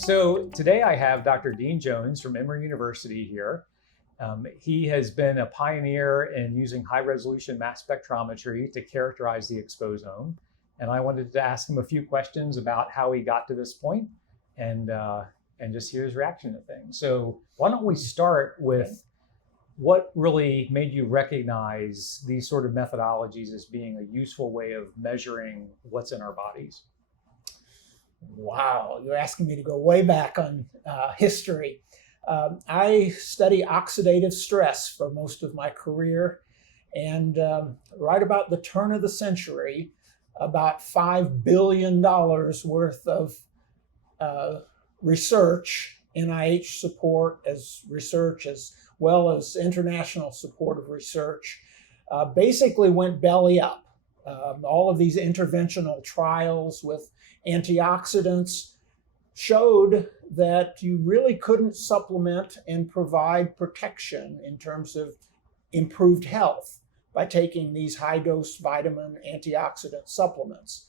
So today I have Dr. Dean Jones from Emory University here. He has been a pioneer in using high-resolution mass spectrometry to characterize the exposome. And I wanted to ask him a few questions about how he got to this point and just hear his reaction to things. So why don't we start with what really made you recognize these sort of methodologies as being a useful way of measuring what's in our bodies? Wow, you're asking me to go way back on history. I study oxidative stress for most of my career, and right about the turn of the century, about $5 billion worth of research, NIH support as research, as well as international support of research, basically went belly up. All of these interventional trials with antioxidants showed that you really couldn't supplement and provide protection in terms of improved health by taking these high-dose vitamin antioxidant supplements.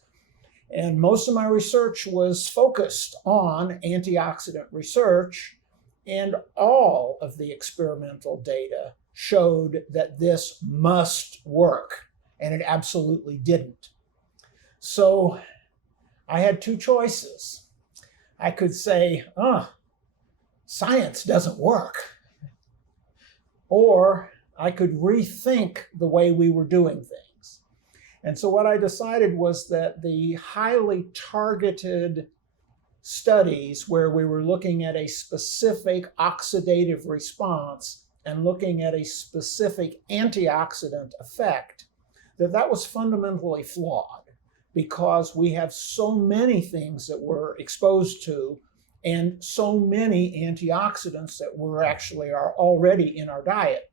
And most of my research was focused on antioxidant research, and all of the experimental data showed that this must work, and it absolutely didn't. So I had two choices. I could say, science doesn't work. Or I could rethink the way we were doing things. And so what I decided was that the highly targeted studies where we were looking at a specific oxidative response and looking at a specific antioxidant effect, that was fundamentally flawed, because we have so many things that we're exposed to and so many antioxidants that are already in our diet.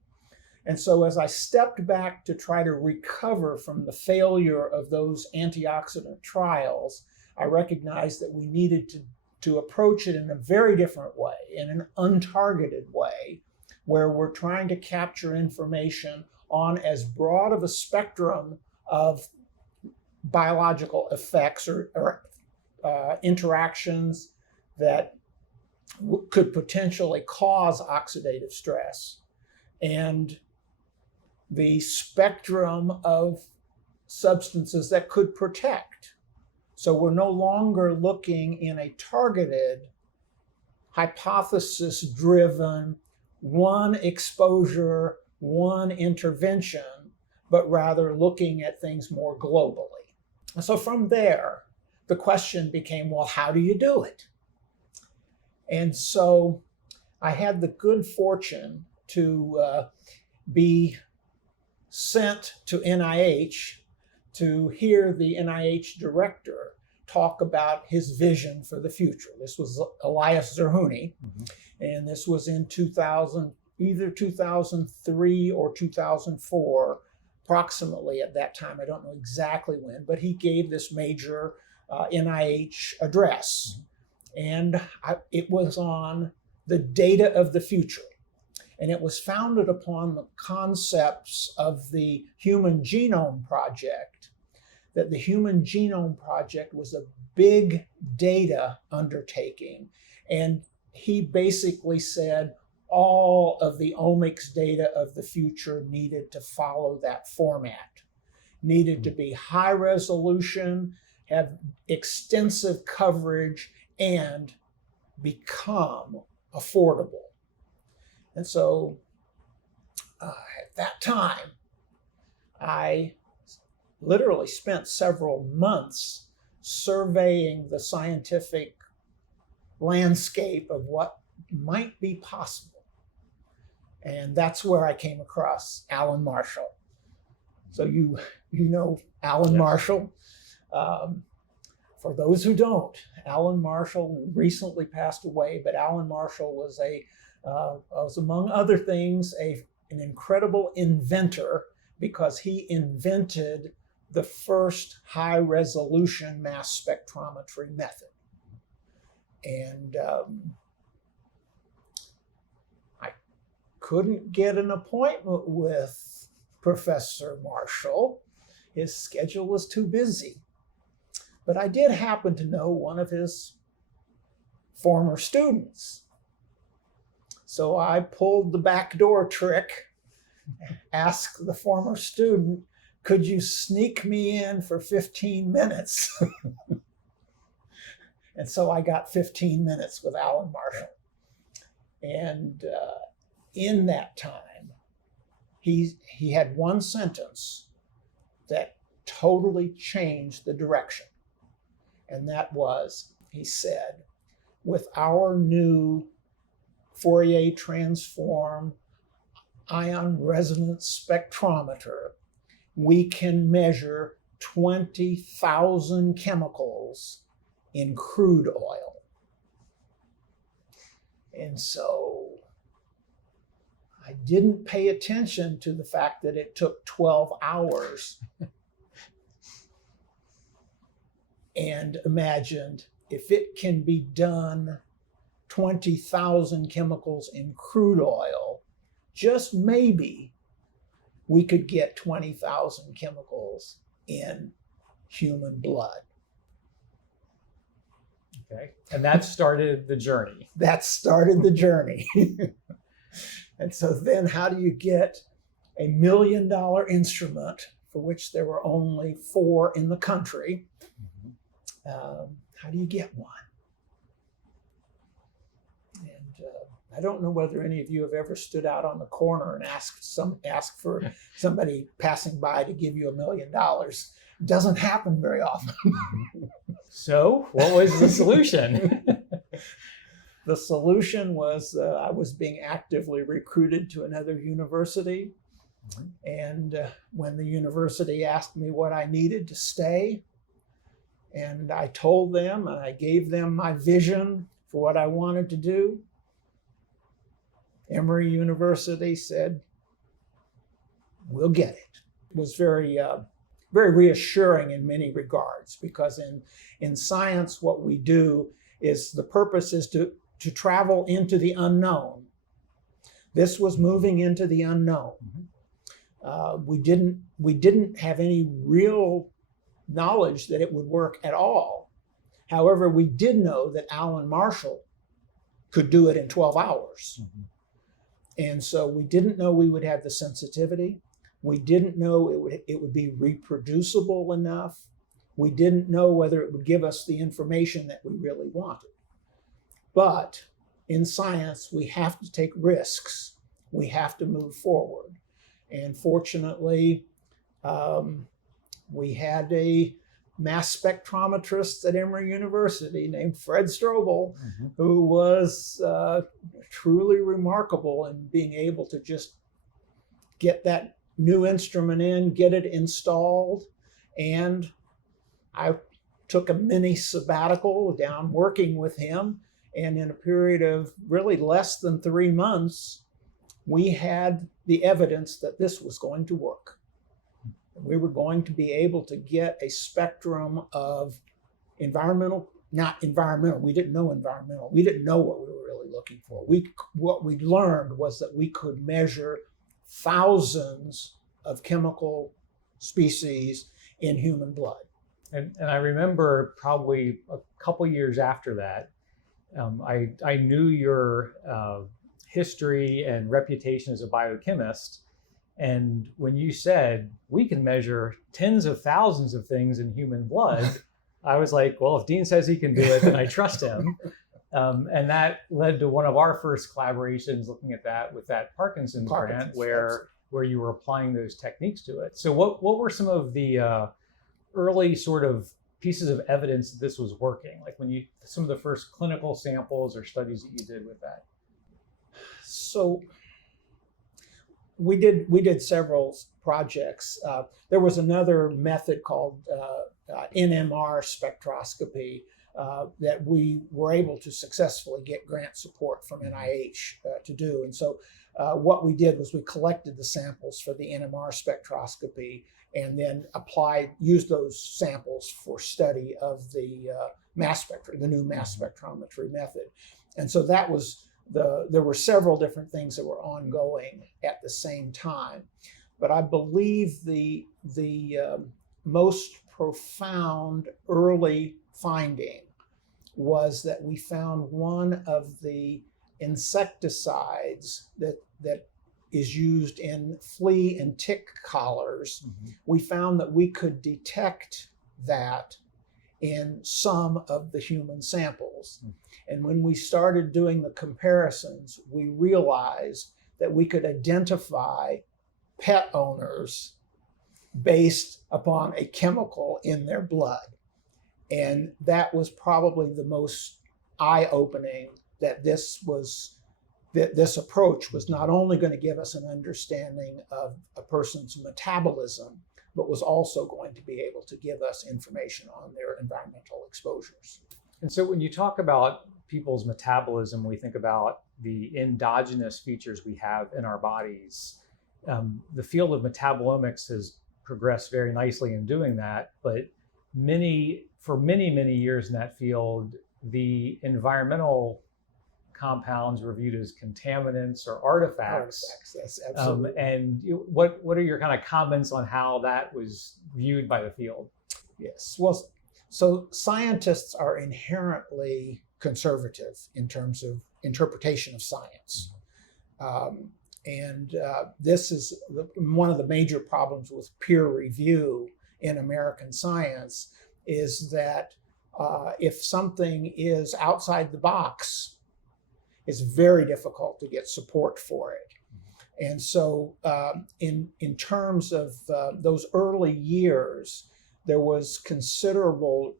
And so as I stepped back to try to recover from the failure of those antioxidant trials, I recognized that we needed to approach it in a very different way, in an untargeted way, where we're trying to capture information on as broad of a spectrum of biological effects or interactions that could potentially cause oxidative stress, and the spectrum of substances that could protect. So we're no longer looking in a targeted, hypothesis-driven, one exposure, one intervention, but rather looking at things more globally. And so from there, the question became, well, how do you do it? And so I had the good fortune to be sent to NIH to hear the NIH director talk about his vision for the future. This was Elias Zerhouni, and this was in either 2003 or 2004, approximately at that time. I don't know exactly when, but he gave this major NIH address. And it was on the data of the future. And it was founded upon the concepts of the Human Genome Project, that the Human Genome Project was a big data undertaking. And he basically said all of the omics data of the future needed to follow that format, needed to be high resolution, have extensive coverage, and become affordable. And so at that time, I literally spent several months surveying the scientific landscape of what might be possible. And that's where I came across Alan Marshall. So you know Alan Marshall. For those who don't, Alan Marshall recently passed away, but Alan Marshall was among other things, an incredible inventor, because he invented the first high-resolution mass spectrometry method. And I couldn't get an appointment with Professor Marshall. His schedule was too busy. But I did happen to know one of his former students. So I pulled the backdoor trick, asked the former student, could you sneak me in for 15 minutes? And so I got 15 minutes with Alan Marshall. And in that time, he had one sentence that totally changed the direction. And that was, he said, with our new Fourier transform ion resonance spectrometer, we can measure 20,000 chemicals in crude oil. And so I didn't pay attention to the fact that it took 12 hours and imagined if it can be done 20,000 chemicals in crude oil, just maybe we could get 20,000 chemicals in human blood. Okay, and that started the journey. That started the journey. And so then how do you get $1 million instrument, for which there were only 4 in the country? How do you get one? And I don't know whether any of you have ever stood out on the corner and asked for somebody passing by to give you $1 million. It doesn't happen very often. So what was the solution? The solution was I was being actively recruited to another university. And when the university asked me what I needed to stay, and I told them, and I gave them my vision for what I wanted to do, Emory University said, we'll get it. It was very reassuring in many regards, because in science, what we do is the purpose is to travel into the unknown. This was moving into the unknown. We didn't have any real knowledge that it would work at all. However, we did know that Alan Marshall could do it in 12 hours. And so we didn't know we would have the sensitivity. We didn't know it would be reproducible enough. We didn't know whether it would give us the information that we really wanted. But in science, we have to take risks. We have to move forward. And fortunately, we had a mass spectrometrist at Emory University named Fred Strobel, who was truly remarkable in being able to just get that new instrument in, get it installed. And I took a mini sabbatical down working with him. And in a period of really less than 3 months, we had the evidence that this was going to work. We were going to be able to get a spectrum of not environmental, we didn't know environmental, we didn't know what we were really looking for. What we learned was that we could measure thousands of chemical species in human blood. And I remember probably a couple years after that, I knew your history and reputation as a biochemist. And when you said, we can measure tens of thousands of things in human blood, I was like, well, if Dean says he can do it, then I trust him. And that led to one of our first collaborations looking at that with that Parkinson's grant, where you were applying those techniques to it. So what were some of the early sort of pieces of evidence that this was working? Like some of the first clinical samples or studies that you did with that? So we did several projects. There was another method called NMR spectroscopy that we were able to successfully get grant support from NIH to do. And so what we did was we collected the samples for the NMR spectroscopy and then used those samples for study of the mass spectrum, the new mass spectrometry method. And so that was there were several different things that were ongoing at the same time. But I believe the most profound early finding was that we found one of the insecticides that is used in flea and tick collars. We found that we could detect that in some of the human samples. And when we started doing the comparisons, we realized that we could identify pet owners based upon a chemical in their blood. And that was probably the most eye-opening, that this approach was not only going to give us an understanding of a person's metabolism, but was also going to be able to give us information on their environmental exposures. And so when you talk about people's metabolism, we think about the endogenous features we have in our bodies. The field of metabolomics has progressed very nicely in doing that, but for many years in that field, the environmental compounds were viewed as contaminants or artifacts. Yes, absolutely. And what are your kind of comments on how that was viewed by the field? Yes, well, so scientists are inherently conservative in terms of interpretation of science. This is one of the major problems with peer review in American science, is that if something is outside the box, it's very difficult to get support for it. And so in terms of those early years, there was considerable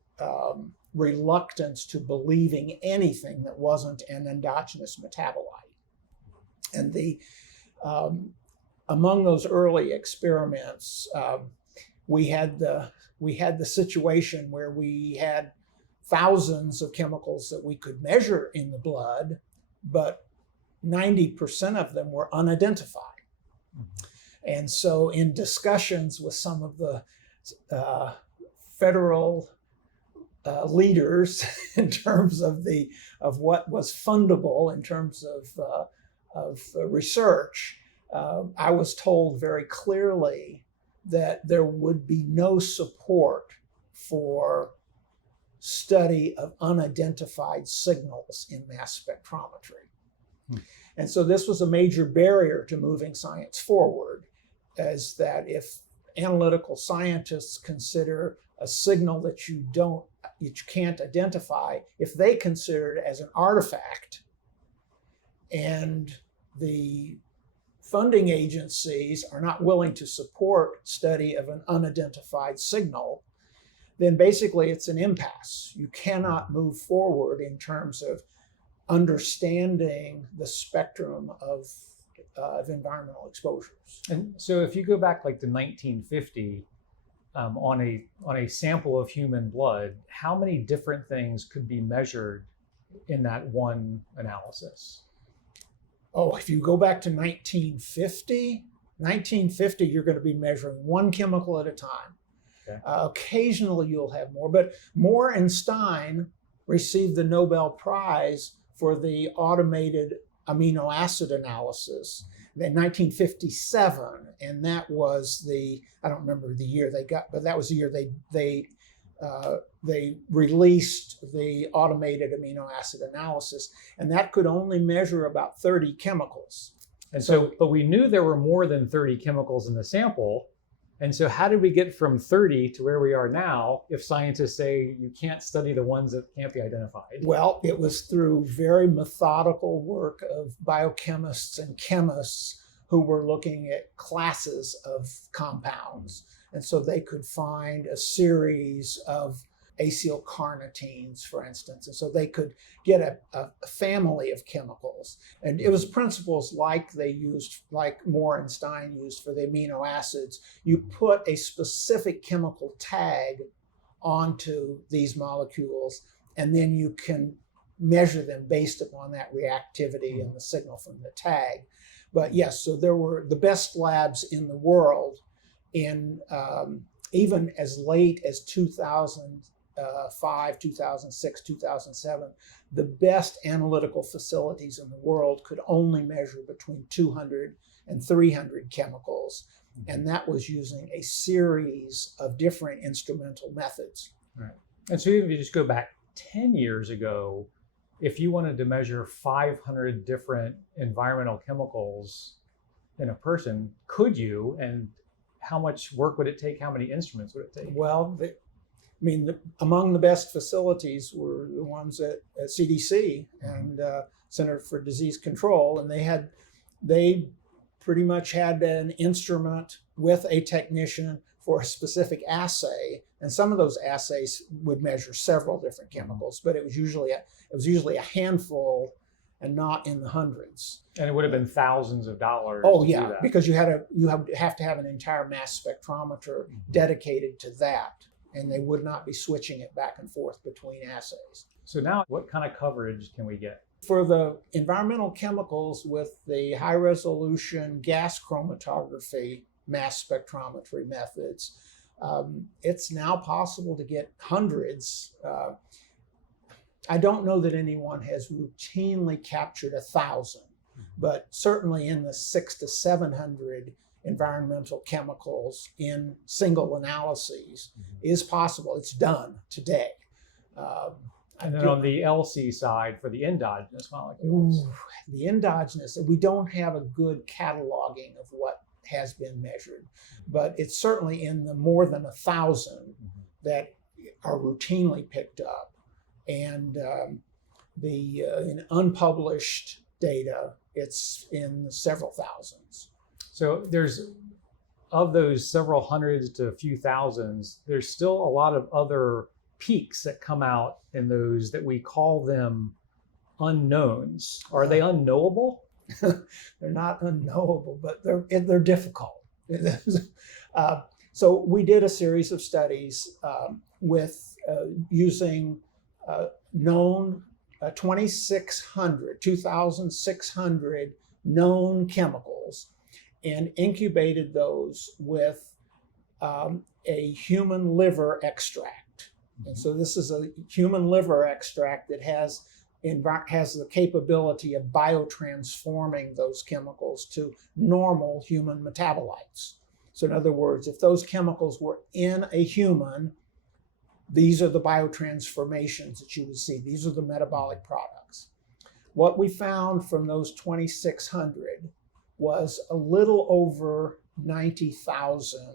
reluctance to believing anything that wasn't an endogenous metabolite. And among those early experiments, we had the situation where we had thousands of chemicals that we could measure in the blood, but 90% of them were unidentified. And so in discussions with some of the federal leaders in terms of what was fundable in terms of research, I was told very clearly that there would be no support for study of unidentified signals in mass spectrometry. And so this was a major barrier to moving science forward, as that if analytical scientists consider a signal that you can't identify, if they consider it as an artifact, and the funding agencies are not willing to support study of an unidentified signal, then basically it's an impasse. You cannot move forward in terms of understanding the spectrum of environmental exposures. And so if you go back like to 1950, on a sample of human blood, how many different things could be measured in that one analysis? Oh, if you go back to 1950, you're going to be measuring one chemical at a time. Okay. Occasionally you'll have more, but Moore and Stein received the Nobel Prize for the automated amino acid analysis in 1957, and that was I don't remember the year they got, but that was the year they released the automated amino acid analysis, and that could only measure about 30 chemicals. And so, but we knew there were more than 30 chemicals in the sample. And so how did we get from 30 to where we are now if scientists say you can't study the ones that can't be identified? Well, it was through very methodical work of biochemists and chemists who were looking at classes of compounds. And so they could find a series of acylcarnitines, for instance. And so they could get a family of chemicals. And it was principles like Moore and Stein used for the amino acids. You put a specific chemical tag onto these molecules, and then you can measure them based upon that reactivity and the signal from the tag. But yes, so there were the best labs in the world in even as late as 2005, 2006, 2007, the best analytical facilities in the world could only measure between 200 and 300 chemicals. And that was using a series of different instrumental methods. Right. And so even if you just go back 10 years ago, if you wanted to measure 500 different environmental chemicals in a person, could you? And how much work would it take? How many instruments would it take? Well, among the best facilities were the ones at CDC and Center for Disease Control, and they pretty much had an instrument with a technician for a specific assay, and some of those assays would measure several different chemicals, but it was usually a handful and not in the hundreds. And it would have been thousands of dollars. Oh to yeah, do that. because you have to have an entire mass spectrometer dedicated to that, and they would not be switching it back and forth between assays. So now, what kind of coverage can we get? For the environmental chemicals with the high resolution gas chromatography mass spectrometry methods, it's now possible to get hundreds. I don't know that anyone has routinely captured 1,000, but certainly in the 600 to 700 environmental chemicals in single analyses is possible. It's done today. And then on the LC side, for the endogenous molecules? The endogenous, we don't have a good cataloging of what has been measured, but it's certainly in the more than 1,000 that are routinely picked up. And in unpublished data, it's in the several thousands. So there's, of those several hundreds to a few thousands, there's still a lot of other peaks that come out in those that we call them unknowns. Are they unknowable? They're not unknowable, but they're difficult. So we did a series of studies with using known 2,600 known chemicals and incubated those with a human liver extract. And so this is a human liver extract that has the capability of biotransforming those chemicals to normal human metabolites. So in other words, if those chemicals were in a human, these are the biotransformations that you would see. These are the metabolic products. What we found from those 2,600 was a little over 90,000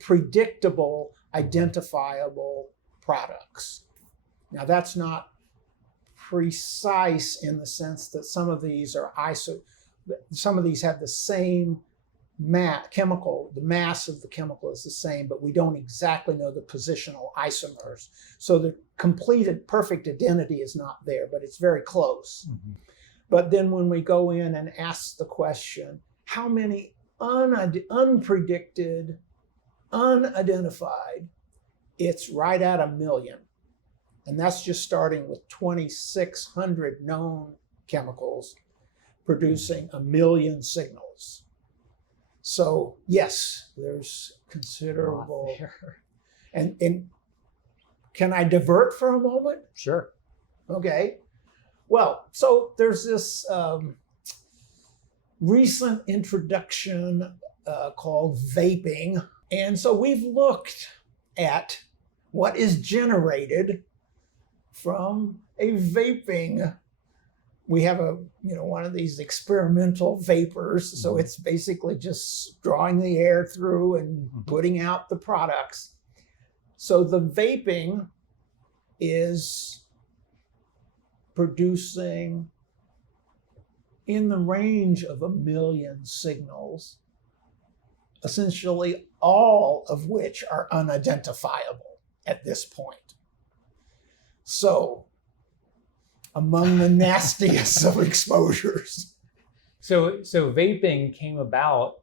predictable, identifiable products. Now that's not precise in the sense that some of these have the same chemical, the mass of the chemical is the same, but we don't exactly know the positional isomers. So the completed perfect identity is not there, but it's very close. But then when we go in and ask the question, how many unpredicted, unidentified, it's right at 1 million. And that's just starting with 2,600 known chemicals producing 1 million signals. So yes, there's considerable. And can I divert for a moment? Sure. Okay. Well, so there's this recent introduction called vaping. And so we've looked at what is generated from a vaping. We have one of these experimental vapors. So it's basically just drawing the air through and putting out the products. So the vaping is producing in the range of 1 million signals, essentially all of which are unidentifiable at this point. So among the nastiest of exposures. So vaping came about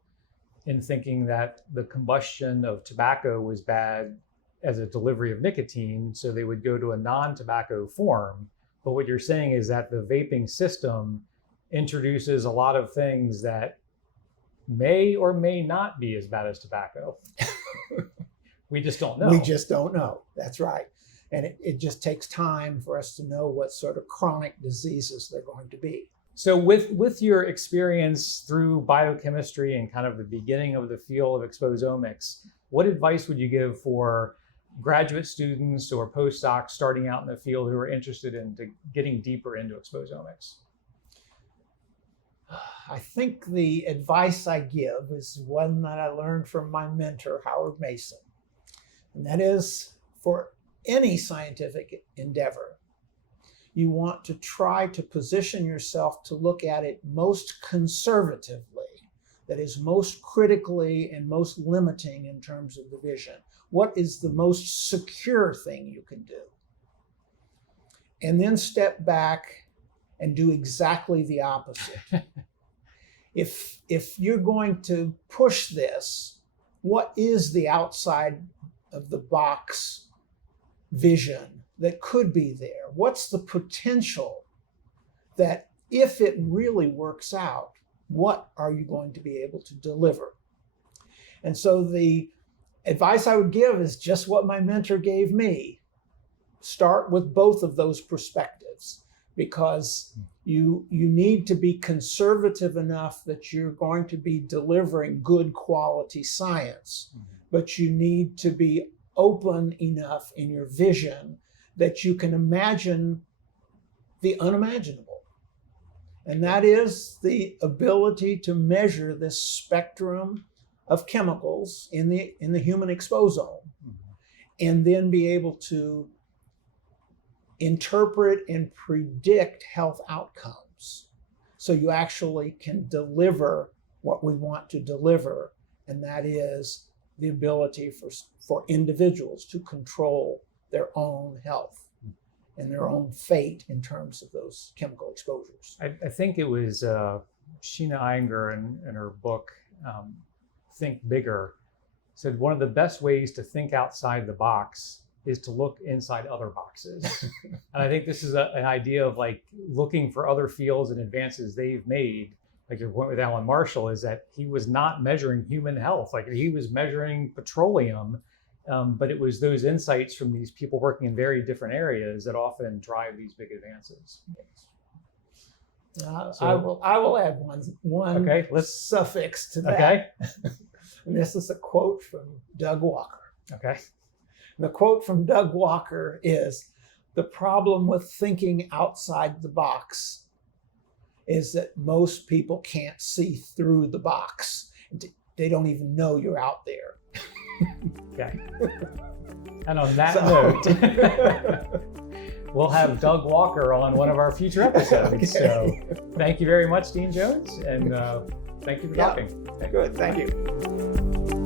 in thinking that the combustion of tobacco was bad as a delivery of nicotine, so they would go to a non-tobacco form. But what you're saying is that the vaping system introduces a lot of things that may or may not be as bad as tobacco. We just don't know. We just don't know. That's right. And it just takes time for us to know what sort of chronic diseases they're going to be. So with your experience through biochemistry and kind of the beginning of the field of exposomics, what advice would you give for graduate students or postdocs starting out in the field who are interested in getting deeper into exposomics? I think the advice I give is one that I learned from my mentor, Howard Mason. And that is, for any scientific endeavor, you want to try to position yourself to look at it most conservatively, that is most critically and most limiting in terms of the vision. What is the most secure thing you can do? And then step back and do exactly the opposite. If you're going to push this, what is the outside of the box vision that could be there? What's the potential that, if it really works out, what are you going to be able to deliver? And so the advice I would give is just what my mentor gave me. Start with both of those perspectives, because you need to be conservative enough that you're going to be delivering good quality science, but you need to be open enough in your vision that you can imagine the unimaginable. And that is the ability to measure this spectrum of chemicals in the human exposome, and then be able to interpret and predict health outcomes. So you actually can deliver what we want to deliver, and that is the ability for individuals to control their own health and their own fate in terms of those chemical exposures. I think it was Sheena Iyengar in her book, Think Bigger, said one of the best ways to think outside the box is to look inside other boxes. And I think this is an idea of like looking for other fields and advances they've made. Like your point with Alan Marshall is that he was not measuring human health. Like he was measuring petroleum, but it was those insights from these people working in very different areas that often drive these big advances. I will add one suffix to that. Okay. And this is a quote from Doug Walker. Okay. The quote from Doug Walker is, "The problem with thinking outside the box is that most people can't see through the box. They don't even know you're out there." Okay. And on that note, we'll have Doug Walker on one of our future episodes. Okay. So thank you very much, Dean Jones, and thank you for talking. Good, thank you.